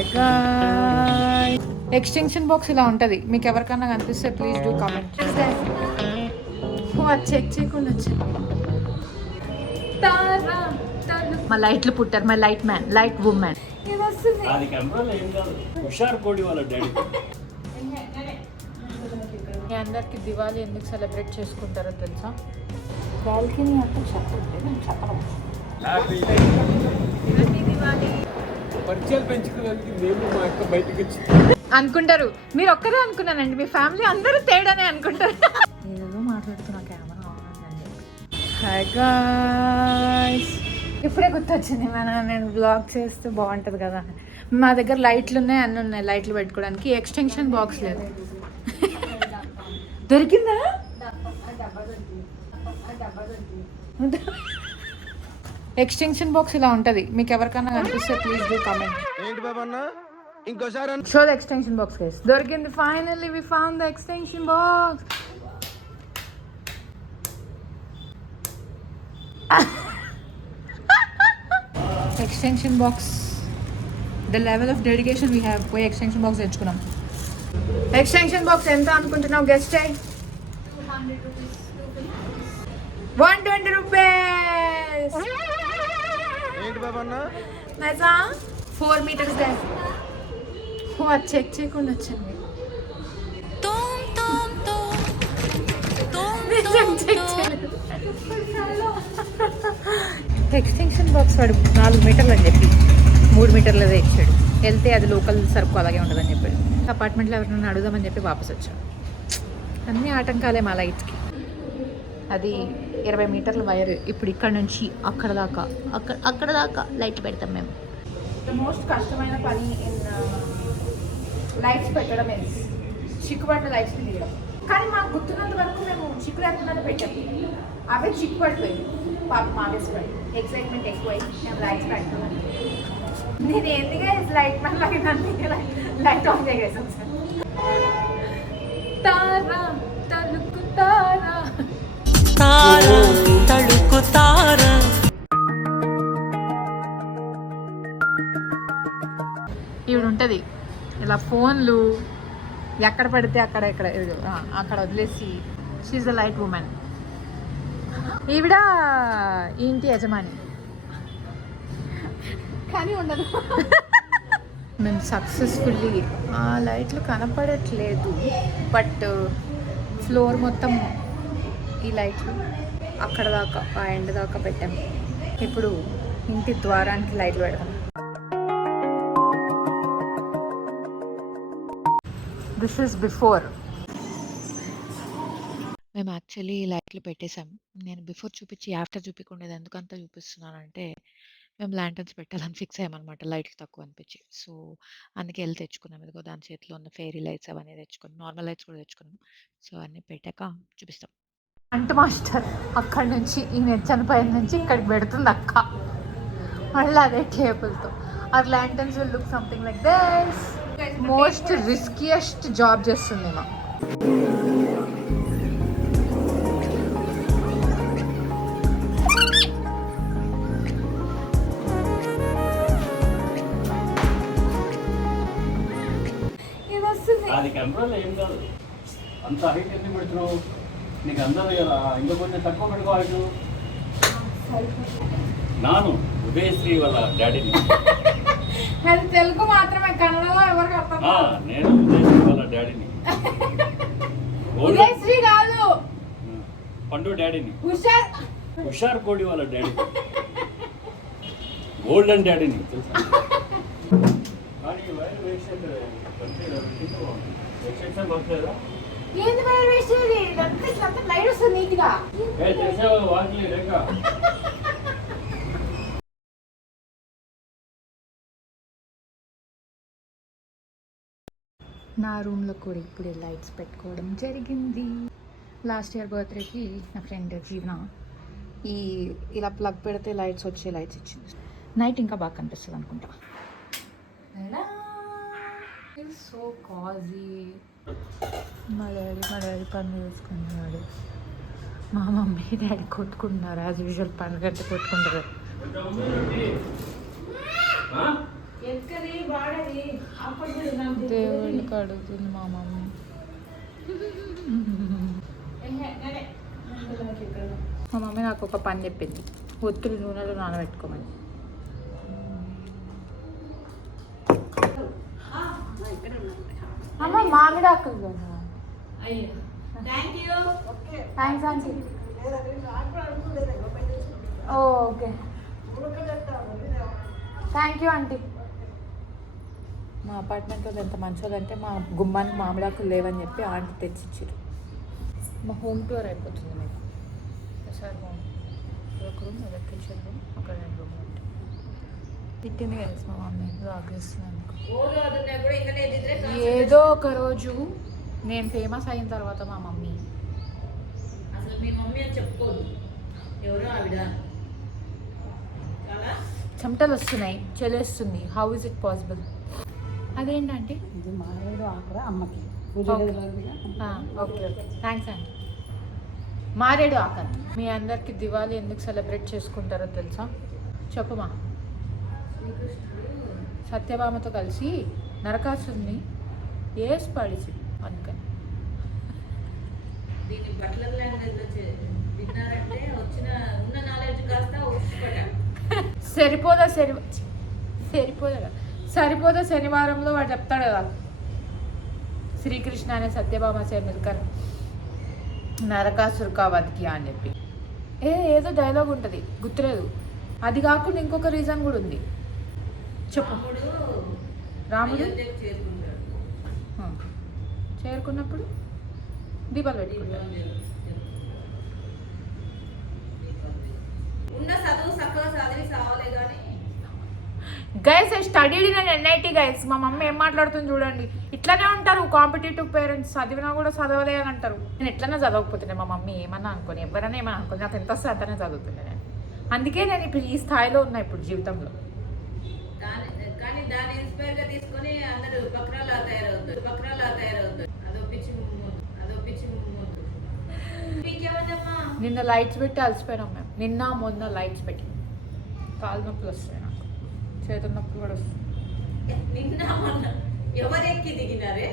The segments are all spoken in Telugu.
Hi guy. ఎక్స్టెన్షన్ బాక్స్ ఇలా ఉంటుంది. మీకు ఎవరికైనా కనిపిస్తే ప్లీజ్ డూ కామెంట్. చెక్ చేయకుండా వచ్చింది. మా లైట్లు పుట్టారు. My light man, light woman. మీ అందరికి దివాళీ ఎందుకు సెలబ్రేట్ చేసుకుంటారో తెలుసా? బాల్కనీ అంటే చెప్పండి, చెప్పడం అనుకుంటారు. మీరు ఒక్కరే అనుకున్నానండి, మీ ఫ్యామిలీ అందరూ తేడానే అనుకుంటారు. ఏదో మాట్లాడుతున్నా కెమెరా ఆన్ అని చెప్పి. Hi guys. ఇప్పుడే గుర్తొచ్చింది, నేను బ్లాగ్ చేస్తే బాగుంటుంది కదా. మా దగ్గర లైట్లు ఉన్నాయి, అన్నీ ఉన్నాయి లైట్లు పెట్టుకోవడానికి. ఎక్స్టెన్షన్ బాక్స్ లేదు. దొరికిందా? ఎక్స్టెన్షన్ బాక్స్ ఇలా ఉంటుంది. మీకు ఎవరికైనా కనిపిస్తే please do comment. Show the extension box guys. దొరికింది finally. We found the extension box. Extension box, the level of dedication we have. పోయి ఎక్స్టెన్షన్ బాక్స్ తెచ్చుకున్నాం. ఎక్స్టెన్షన్ బాక్స్ ఎంత అనుకుంటున్నావు? గెస్ట్ అయ్యి. 120 రూపీస్. 4 meters there. చెక్ చేయకుండా వచ్చింది. ఎక్స్టెన్షన్ బాక్స్ వాడు 4 మీటర్లు అని చెప్పి 3 మీటర్లదే ఇచ్చాడు. వెళ్తే అది లోకల్ సరుకు అలాగే ఉంటుందని చెప్పాడు. అపార్ట్మెంట్లో ఎవరినైనా అడుగుదామని చెప్పి వాపస్ వచ్చాడు. అన్ని ఆటంకాలే మా లైట్కి. అది 20 మీటర్ల వైర్. ఇప్పుడు ఇక్కడ నుంచి అక్కడ దాకా లైట్ పెడతాం మేము. ద మోస్ట్ కష్టమైన పని ఇన్ లైట్స్ పెట్టడం ఇస్ చిక్కుపడిన లైట్స్ని తీయడం. కానీ మాకు గుర్తున్నంత వరకు మేము చిక్కు లేకుండా పెట్టాము. అవే చిక్కు పడిపోయింది. పాపం ఆవేశపడి ఎక్సైట్మెంట్ ఎక్కువై మేము లైట్స్ పెడతామని. నేను ఎందుకే లైట్ మ్యాన్ లాగా లైట్ ఆన్ చేసేసాం సార్. తారా తలుకు తారా తారా తలుకు తారా. ఈవిడ ఉంటుంది ఇలా ఫోన్లు ఎక్కడ పడితే అక్కడ వదిలేసి. She the light woman. ఈవిడ ఇంటి యజమాని కానీ ఉండదు. మేము సక్సెస్ఫుల్లీ ఆ లైట్లు కనపడట్లేదు, బట్ ఫ్లోర్ మొత్తం ఈ లైట్లు అక్కడ దాకా ఆ ఎండ్ దాకా పెట్టాము. ఇప్పుడు ఇంటి ద్వారానికి లైట్లు పెడతాం. This is before. మేము యాక్చువల్లీ లైట్లు పెట్టేసాం. నేను బిఫోర్ చూపించి ఆఫ్టర్ చూపించకుండా ఎందుకంతా చూపిస్తున్నానంటే, మేము ల్యాంటర్న్స్ పెట్టాలని ఫిక్స్ అయ్యామన్నమాట, లైట్లు తక్కువ అనిపించి. సో అందుకే వెళ్ళి తెచ్చుకున్నాం. ఇదిగో దాని చేతిలో ఉన్న ఫెయిరీ లైట్స్ అవన్నీ తెచ్చుకున్నాం. నార్మల్ లైట్స్ కూడా తెచ్చుకున్నాం. సో అన్నీ పెట్టాక చూపిస్తాం. అంట మాస్టర్ అక్కడి నుంచి ఈ చనిపోయిన నుంచి ఇక్కడికి పెడుతుంది అక్క. మళ్ళీ అదే టేబుల్తో. ఆ lanterns will look something like this. Most riskiest job చేస్తుంది మా. అది కెమెరాలో ఏం కాదు. అంత హైట్ ఎందుకు పెడుతున్నావు? నీకు అందదు కదా, ఇంకా కొంచెం తక్కువ పెట్టుకోవాలి. నాను ఉదయశ్రీ వాళ్ళ డాడీని. అది తెలుగు మాత్రమే, కన్నడలో ఎవరికి అర్థం కాదు. నేను ఉదయశ్రీ వాళ్ళ డాడీని. ఉదయశ్రీ కాదు, పండు డాడీని. హుషార్ కోడి వాళ్ళ డాడీ, గోల్డెన్ డాడీని తెలుసా? ఏంది వైర్ వేస్ట్ చేయాలి? అంతా లైట్ వస్తుంది నీట్గా. నా రూమ్లో కూడా ఇప్పుడే లైట్స్ పెట్టుకోవడం జరిగింది. లాస్ట్ ఇయర్ బర్త్డేకి నా ఫ్రెండ్ జీవన ఇలా ప్లగ్ పెడితే లైట్స్ వచ్చే లైట్స్ ఇచ్చింది. నైట్ ఇంకా బాగా కనిపిస్తుంది అనుకుంటా. సో కాజీ. మా డాడీ పని చేసుకున్నాడు. మా మమ్మీ డాడీ కొట్టుకుంటున్నారు. యాజ్ యూజువల్ పని కట్టి కొట్టుకుంటారు. దేవుళ్ళకి అడుగుతుంది మా మమ్మీ. మా మమ్మీ నాకు ఒక పని చెప్పింది, ఒత్తులు నూనెలో నానబెట్టుకోమని. అమ్మ మామిడి ఆకులు thanks aunty. Okay thank you aunty. మా అపార్ట్మెంట్లో ఎంత మంచోళ్ళంటే మా గుమ్మానికి మామిడాకులు లేవని చెప్పి ఆంటీ తెచ్చిచ్చారు. మా హోమ్ టూర్ అయిపోతుంది మీకు. సార్ హోమ్ ఒక రూమ్, ఎలక్ట్రిషియన్ రూమ్, అక్కడ 2 రూమ్లు ఉంటాయి. తిట్టింది కలిసి మా మమ్మీ ఆగ్రహిస్తున్నాను. ఏదో ఒక రోజు నేను ఫేమస్ అయిన తర్వాత మా మమ్మీ, అసలు మీ మమ్మీ అని చెప్పుకోదు, ఎవరో ఆవిడ. చెమటలు వస్తున్నాయి, చెలేస్తుంది. How is it possible? అదేంటంటే ఇది మారేడు ఆకుర అమ్మకి ఓకే థ్యాంక్స్ అండి. మారేడు ఆకర. మీ అందరికి దివాళీ ఎందుకు సెలబ్రేట్ చేసుకుంటారో తెలుసా? చెప్పమా. సత్యభామతో కలిసి నరకాసుని వేసి పడిచి అందుకని. దీన్ని బట్లర్ లాంగ్వేజ్లో విన్నారంటే వచ్చిన ఉన్న నాలెడ్జ్ కాస్త ఉచ్చిపడ్డా. సరిపోదా శనివారంలో వాడు చెప్తాడు కదా, శ్రీకృష్ణ అనే సత్యభామ సే మిల్కర్ నరకాసురు కా వధికి అని చెప్పి ఏదో డైలాగ్ ఉంటుంది, గుర్తులేదు. అది కాకుండా ఇంకొక రీజన్ కూడా ఉంది, చెప్పు. రాముడు చేరుకున్నప్పుడు దీపాలు పెట్టుకుంటారు. ఉన్న చదువు చక్కగా చదివి సావలే కానీ. Guys I studied in NIT guys. మా మమ్మీ ఏం మాట్లాడుతుంది చూడండి. ఇట్లానే ఉంటారు కాంపిటేటివ్ పేరెంట్స్, చదివినా కూడా చదవలే అని అంటారు. నేను ఎట్లన్నా చదవకపోతుండే మా మమ్మీ ఏమన్నా అనుకోని, ఎవరైనా ఏమన్నా అనుకోని, నాకు ఎంత వస్తే అంతనే చదువుతుండే నేను. అందుకే నేను ఇప్పుడు ఈ స్థాయిలో ఉన్నా ఇప్పుడు జీవితంలో. కానీ దాన్ని ఇన్స్పైర్గా తీసుకొని అందరూ బక్రాలా తయారవుతారు. అదో పిచ్చి మీకేమన్నా. నిన్న లైట్స్ పెట్టి అలసిపోయినాం మేము. నిన్న మొన్న లైట్స్ పెట్టి కాలు నొప్పులు వస్తాయి, నాకు చేతుల నొప్పులు కూడా వస్తాయి. నిన్న మొన్న ఎవరెక్కి దిగినారే,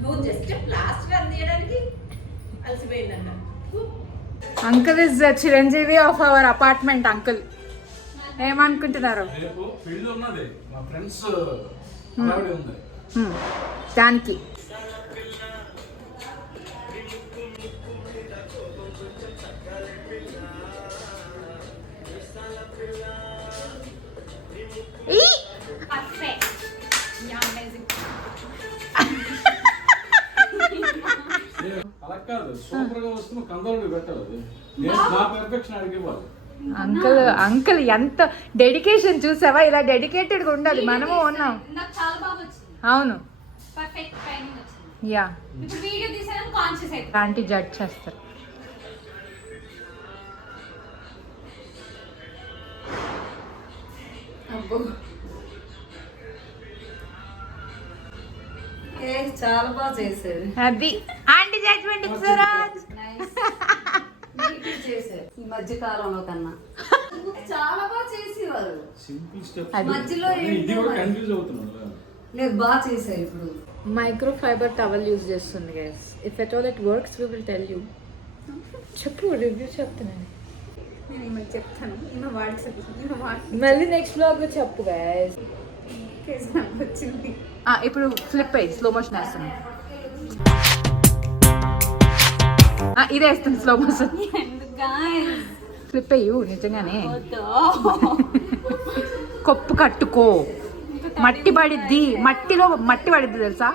నువ్వు జస్ట్ ప్లాస్టర్ తీయడానికి అలసిపోయిందంట. Uncle is Chiranjeevi of our apartment. Uncle ఏమనుకుంటున్నారు? దానికి అంకుల్ ఎంత డెడికేషన్ చూసావా? ఇలా డెడికేటెడ్గా ఉండాలి. మనము ఉన్నాం. అవును యా. ఆంటీ జడ్జ్ చేస్తారు. చాలా బాగా చేశారు. అది ఆంటీ జడ్జ్మెంట్ ఇచ్చారా? ఈ మధ్య కాలంలో కన్నా చాలా బాగా చేసేవారు. మధ్యలో లేదు, బాగా చేశారు. ఇప్పుడు మైక్రో ఫైబర్ టవల్ యూజ్ చేస్తుంది guys. If at all it works we will tell you. చెప్పు, రివ్యూ చెప్తున్నాను. నేను ఈ మధ్య చెప్తాను, మళ్ళీ నెక్స్ట్ బ్లాగ్ లో చెప్పు గైస్. వచ్చింది. ఇప్పుడు ఫ్లిప్ అయ్యి స్లో మోషన్ వేస్తుంది. ఇదే వేస్తుంది స్లో మోషన్. ఫ్లిప్ అయ్యు నిజంగానే. కొప్పు కట్టుకో, మట్టి పడిద్ది. మట్టిలో మట్టి పడిద్ది తెలుసా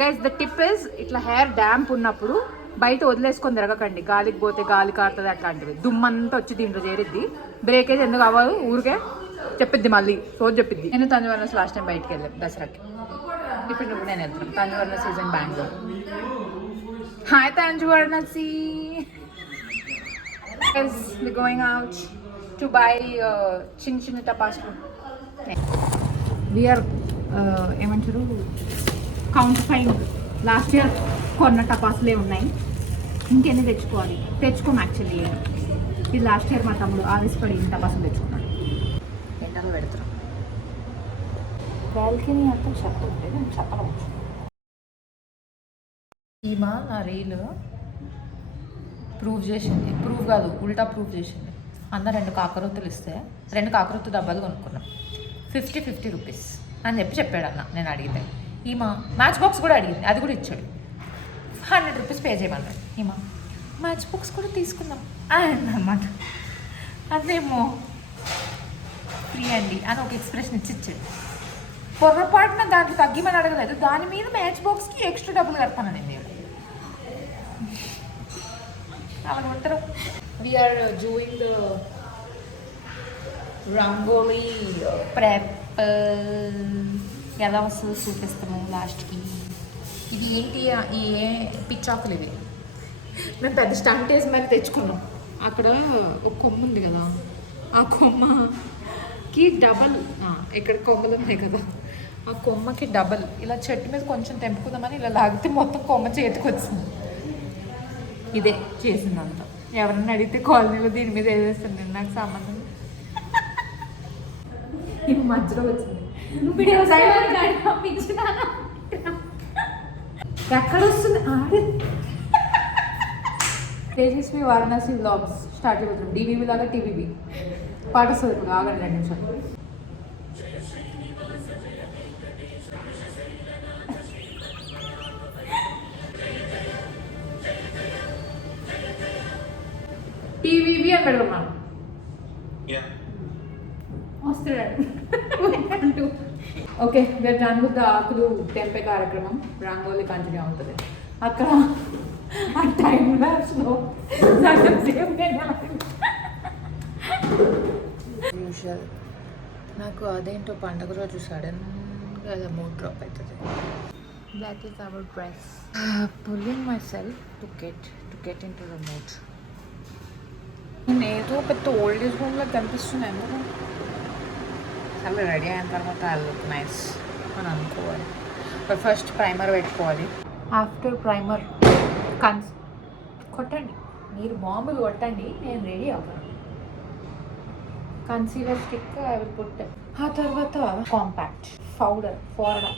గైస్. ద టిప్ ఇస్, ఇట్లా హెయిర్ డ్యాంప్ ఉన్నప్పుడు బయట వదిలేసుకొని తిరగకండి. గాలికి పోతే గాలి కారుతుంది, అట్లాంటివి. దుమ్మంతా వచ్చి దీంట్లో చేరిద్ది. బ్రేకేజ్ ఎందుకు అవ్వదు, ఊరికే చెప్పిద్ది. మళ్ళీ రోజు చెప్పిద్ది. నేను తంజువర్నస్ లాస్ట్ టైం బయటకు వెళ్ళాను దసరాకి. ఇప్పుడు నువ్వు నేను వెళ్తాను. తంజువర్నస్ ఈజ్ ఇన్ బెంగళూరు. హాయ్ తంజువర్నసి. We're going out to buy చిన్న టపాసులు. We are ఏమంటారు, కౌంట్ ఫైన్. లాస్ట్ ఇయర్ కొన్న టపాసులే ఉన్నాయి, ఇంకెన్ని తెచ్చుకోవాలి. తెచ్చుకోము యాక్చువల్లీ. ఇది లాస్ట్ ఇయర్ మా తమ్ముడు ఆవేశపడి టపాసులు తెచ్చుకున్నాడు. ఎండలో పెడతారు. బాల్కనీ అంతా చెత్త ఉంటుంది, నేను చెత్తలో ఈమా నా రీల్ ప్రూవ్ చేసింది, ప్రూవ్ కాదు ఉల్టా ప్రూవ్ చేసింది. అన్న 2 కాకరొత్తులు ఇస్తే 2 కాకరొత్తు డబ్బాలు కొనుక్కున్నాం, 50 రూపీస్ అని చెప్పాడు అన్న. నేను అడిగితే ఈమా మ్యాచ్ బాక్స్ కూడా అడిగింది, అది కూడా ఇచ్చాడు. 100 రూపీస్ పే చేయమన్నాడు. ఈమా మ్యాచ్ బాక్స్ కూడా తీసుకుందాం అన్నమాట. అదేమో ఫ్రీ అండి అని ఒక ఎక్స్ప్రెషన్ ఇచ్చాడు. పొరపాటున దాంట్లో తగ్గిమని అడగలేదు, దాని మీద మ్యాచ్ బాక్స్కి ఎక్స్ట్రా డబ్బులు కడతానండి నేను. అలా ఉంటారు. We're doing the rangoli prep. ఎలా వస్తుందో చూపిస్తాము లాస్ట్కి. ఇది ఏంటి, ఈ పిచ్చాకులు ఇవి మేము పెద్ద స్టంట్ వేసి మరి తెచ్చుకున్నాం. అక్కడ ఒక కొమ్మ ఉంది కదా, ఆ కొమ్మకి డబల్, ఇక్కడ కొమ్మలు ఉన్నాయి కదా, ఆ కొమ్మకి డబల్ ఇలా చెట్టు మీద కొంచెం తెంపుకుందామని ఇలా లాగితే మొత్తం కొమ్మ చేతికి వచ్చింది. ఇదే చేసిందంతా. ఎవరన్నా అడిగితే కాలనీలో దీని మీద వేసేస్తుంది, నాకు సంబంధం. ఇది మధ్యలో వచ్చింది. ఎక్కడ వస్తుంది ఆడే తేజస్వి వారణాసి వ్లాగ్స్ స్టార్ట్ అయిపోతున్నాం. డివివి లాగా టీవీవి పాట వస్తుంది ఇప్పుడు. ఆగండి 2 నిమిషాలు. టీవీవి అని పెడదాం. వస్తాడు. Okay, we're done with the ఆకులు తెంపే కార్యక్రమం. రంగోలి కంటిన్యూ అవుతుంది అక్కడ. ఆ టైం ల్యాప్స్లో యూజువల్ నాకు అదేంటో పండుగ రోజు సడన్గా అలా మూడ్ డ్రాప్ అవుతుంది. That is our dress. Pulling my self to get in to the mood. నేనేదో పెద్ద ఓల్డ్ ఏజ్ హోమ్లో కనిపిస్తున్నాను ఎందుకు. అసలు రెడీ అయిన తర్వాత ఐ లుక్ నైస్ అని అనుకోవాలి. బట్ ఫస్ట్ ప్రైమర్ పెట్టుకోవాలి. ఆఫ్టర్ ప్రైమర్ కొట్టండి, మీరు మామూలు కొట్టండి, నేను రెడీ అవ్వను. Concealer stick I will put. ఆ తర్వాత కాంపాక్ట్ పౌడర్ ఫోర్డా,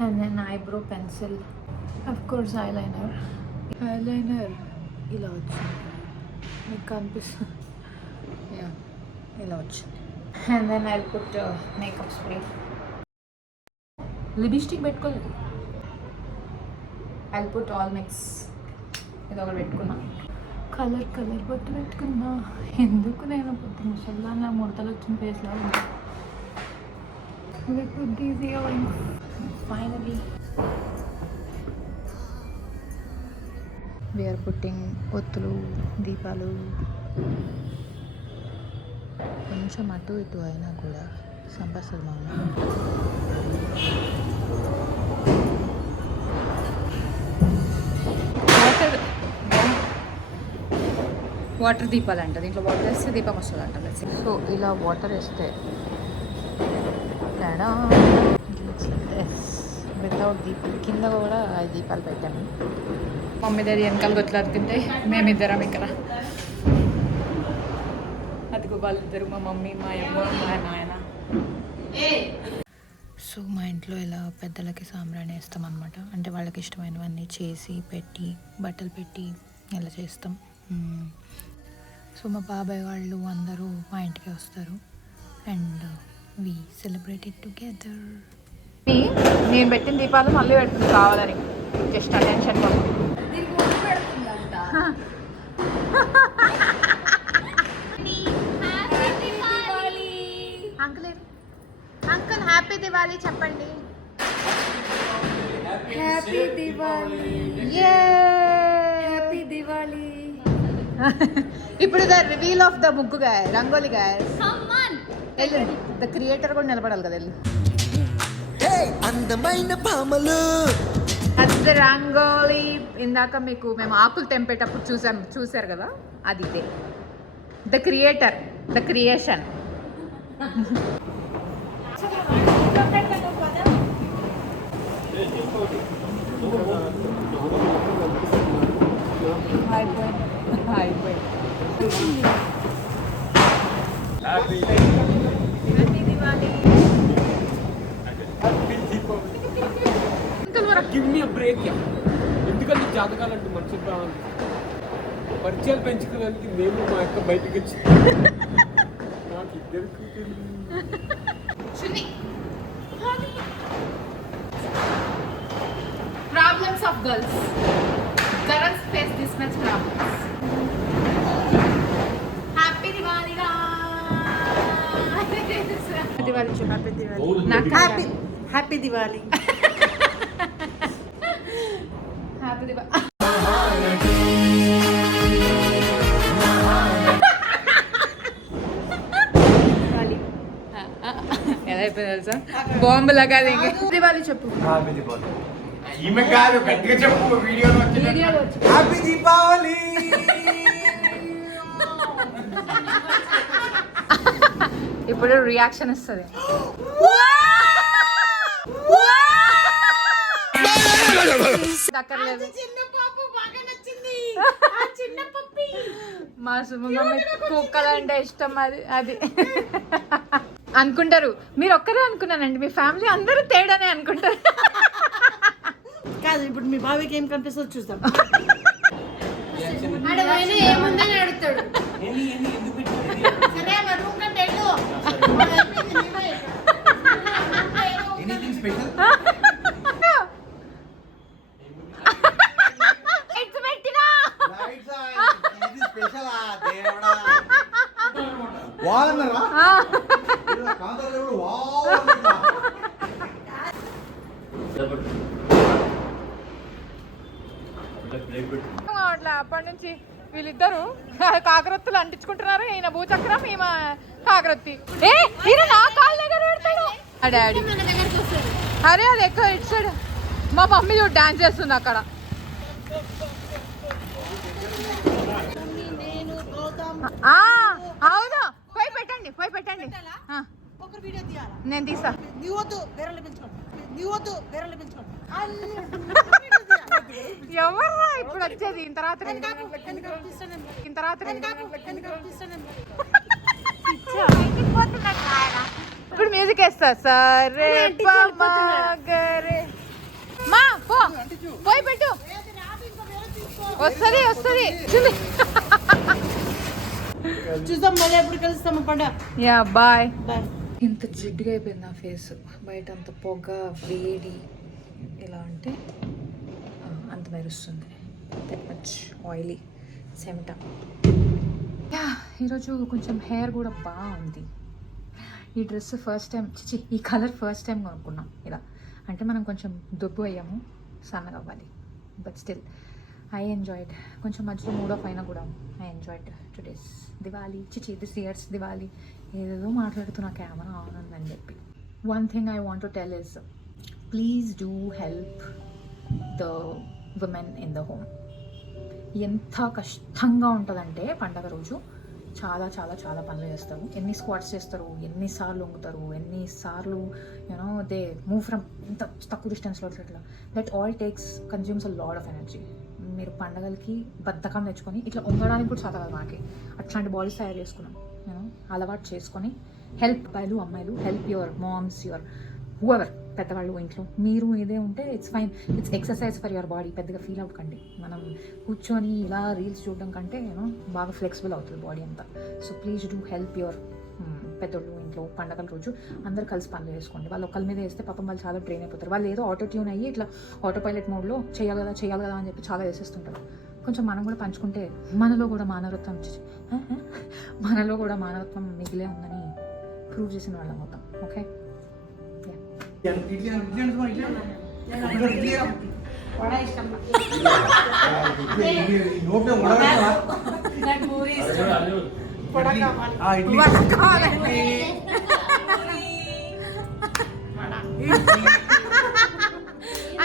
and then eyebrow pencil, of course eyeliner ఇలా వచ్చింది, మీకు కనిపిస్తుంది. యా ఇలా వచ్చింది. And then I will put makeup spray. Lipstick పెట్టుకోలేదు, I will put all mix. ఇది ఒకటి పెట్టుకున్నా, కలర్ బొట్టు పెట్టుకున్నా. ఎందుకు నేను పొద్దు ముసల్లా నా ముడతలు వచ్చిన ఫేస్లో ఫైనలీ వీఆర్ పుట్టింగ్ ఒత్తులు, దీపాలు. కొంచెం అటు ఇటు అయినా కూడా సంపస్తుంది మా వాటర్ దీపాలు అంట. దీంట్లో వాటర్ వేస్తే దీపం వస్తుంది అంట. సో ఇలా వాటర్ వేస్తే వితౌట్ దీపాలు కింద కూడా 5 దీపాలు పెట్టాము. మమ్మీ డాడీ వెనకాల కొట్లాడుతుంటే మేమిద్దరం ఇక్కడ. అదిగో వాళ్ళిద్దరు, మా మమ్మీ, మా అమ్మ, మా నాయన. సో మా ఇంట్లో ఇలా పెద్దలకి సాంబ్రాణి వేస్తాం అనమాట. అంటే వాళ్ళకి ఇష్టమైనవన్నీ చేసి పెట్టి, బట్టలు పెట్టి ఇలా చేస్తాం. సో మా బాబాయ్ వాళ్ళు అందరూ మా ఇంటికి వస్తారు and we celebrate it together. నేను పెట్టిన దీపాలు మళ్ళీ పెడుతుంది కావాలని, జస్ట్ అటెన్షన్ కోసం. అంకుల్ హ్యాపీ దివాళీ చెప్పండి. హ్యాపీ దివాళీ. హ్యాపీ దివాళీ. ఇప్పుడు ద రివీల్ ఆఫ్ ద ముగ్గు గాయ రంగోలి గాయస్. ద క్రియేటర్ కూడా నిలబడాలి కదా. అందమైన పామలు అది రంగోలి. ఇందాక మీకు మేము ఆకులు తెంపేటప్పుడు చూసారు కదా, అది ఇదే the creator, the creation. Give me break. ఎందుకంటే జాతకాలంటే మనుషులు రావాలి, పరిచయాలు పెంచుకోవడానికి మేము మా యొక్క బయటకు వచ్చి నాకు ఇద్దరు కూతుర్లు. Problems of girls. Girls face this much problems. Happy Diwali guys. Diwali, happy Diwali. Nak Happy Diwali. Happy Diwali. ఎలా అయిపోయింది తెలుసా? బాంబు లాగా దివాళీ చెప్పు. ఈమె కాదు, గట్టిగా చెప్పు. వీడియోలో హ్యాపీ దీపావళి. ఇప్పుడు రియాక్షన్ ఇస్తుంది. దక్కర్లేదు. మా సుమమ్మ కుక్కలంటే ఇష్టం. అది అనుకుంటారు. మీరు ఒక్కరే అనుకున్నానండి, మీ ఫ్యామిలీ అందరూ తేడానే అనుకుంటారు. కాదు, ఇప్పుడు మీ బావికి ఏం కనిపిస్తుందో చూద్దాం. ఏముందని అడుగుతాడు. అప్పటి నుంచి వీళ్ళిద్దరు కాకరత్తులు అంటించుకుంటున్నారు. ఈయన భూచక్రం, ఈమె కాకరత్తి. నా కాళ్ళ దగ్గర పెడతాడు డాడీ. అరే అది ఎక్కువ ఇచ్చాడు. మా మమ్మీ చూడు డాన్స్ చేస్తుంది అక్కడ. అవును, పోయి పెట్టండి. నేను తీసా. ఎవర్రా ఇప్పుడు వచ్చేది? ఇంత రాత్రి ఇప్పుడు మ్యూజిక్ వేస్తా. సరే మా పోయి పెట్టు. వస్తుంది చూద్దాం మళ్ళీ ఎప్పుడు కలుస్తాము పండుగ. Yeah bye. ఇంత జిడ్డుగా అయిపోయింది నా ఫేస్. బయట అంత పొగ, వేడి, ఎలా అంటే అంత మెరుస్తుంది. దట్ మచ్ ఆయిలీ చెమట. యా ఈరోజు కొంచెం హెయిర్ కూడా బాగుంది. ఈ డ్రెస్ ఫస్ట్ టైం, ఈ కలర్ ఫస్ట్ టైం కొనుక్కున్నాం ఇలా. అంటే మనం కొంచెం దుబ్బు అయ్యాము, సన్నగా అవ్వాలి. But still I enjoyed. కొంచెం మధ్యలో మూడ్ ఆఫ్ అయినా కూడా I enjoyed today's Diwali. This years Diwali. ఏదేదో మాట్లాడుతున్నా కెమెరా ఆన్ ఉందని చెప్పి. One thing I want to tell is please do help the women in the home. ఎంత కష్టంగా ఉంటుందంటే పండగ రోజు చాలా చాలా చాలా పనులు చేస్తారు. ఎన్ని స్క్వాట్స్ చేస్తారు, ఎన్నిసార్లు వంగుతారు, ఎన్నిసార్లు యూనో దే మూవ్ ఫ్రమ్ ఇంత తక్కువ డిస్టెన్స్లో ఇట్లా. That all takes consumes a lot of energy. మీరు పండగలకి బద్ధకం తెచ్చుకొని ఇట్లా వంగడానికి కూడా చాలా కదా మాకి. అట్లాంటి బాడీస్ తయారు చేసుకున్నాం, యూనో అలవాటు చేసుకొని హెల్ప్ అమ్మాయిలు help your moms, your whoever, పెద్దవాళ్ళు ఇంట్లో. మీరు ఇదే ఉంటే it's fine. It's exercise for your body. పెద్దగా ఫీల్ అవ్వకండి. మనం కూర్చొని ఇలా రీల్స్ చూడడం కంటే యూనో బాగా ఫ్లెక్సిబుల్ అవుతుంది బాడీ అంతా. So please do help your పెద్దోళ్ళు ఇంట్లో. పండగల రోజు అందరు కలిసి పనులు చేసుకోండి. వాళ్ళు ఒకళ్ళ మీద వేస్తే పాపం వాళ్ళు చాలా డ్రైన్ అయిపోతారు. వాళ్ళు ఏదో ఆటో ట్యూన్ అయ్యి ఇట్లా ఆటో పైలట్ మోడ్లో చేయాలి కదా అని చెప్పి చాలా వేసేస్తుంటారు. కొంచెం మనం కూడా పంచుకుంటే మనలో కూడా మానవత్వం మిగిలే ఉందని ప్రూవ్ చేసిన వాళ్ళం అవుతాం. ఓకే,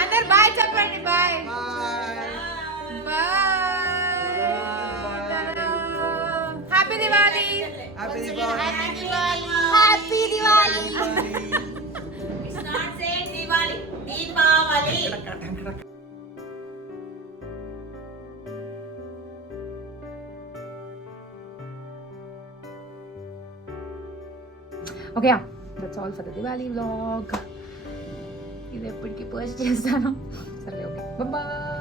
అందరు బాయ్ చెప్పండి. Bye happy Diwali. Deepavali. Okay, yeah, that's all for the Diwali vlog. ఇది ఎప్పటికీ పోస్ట్ చేస్తాను. సరే ఓకే బాయ్.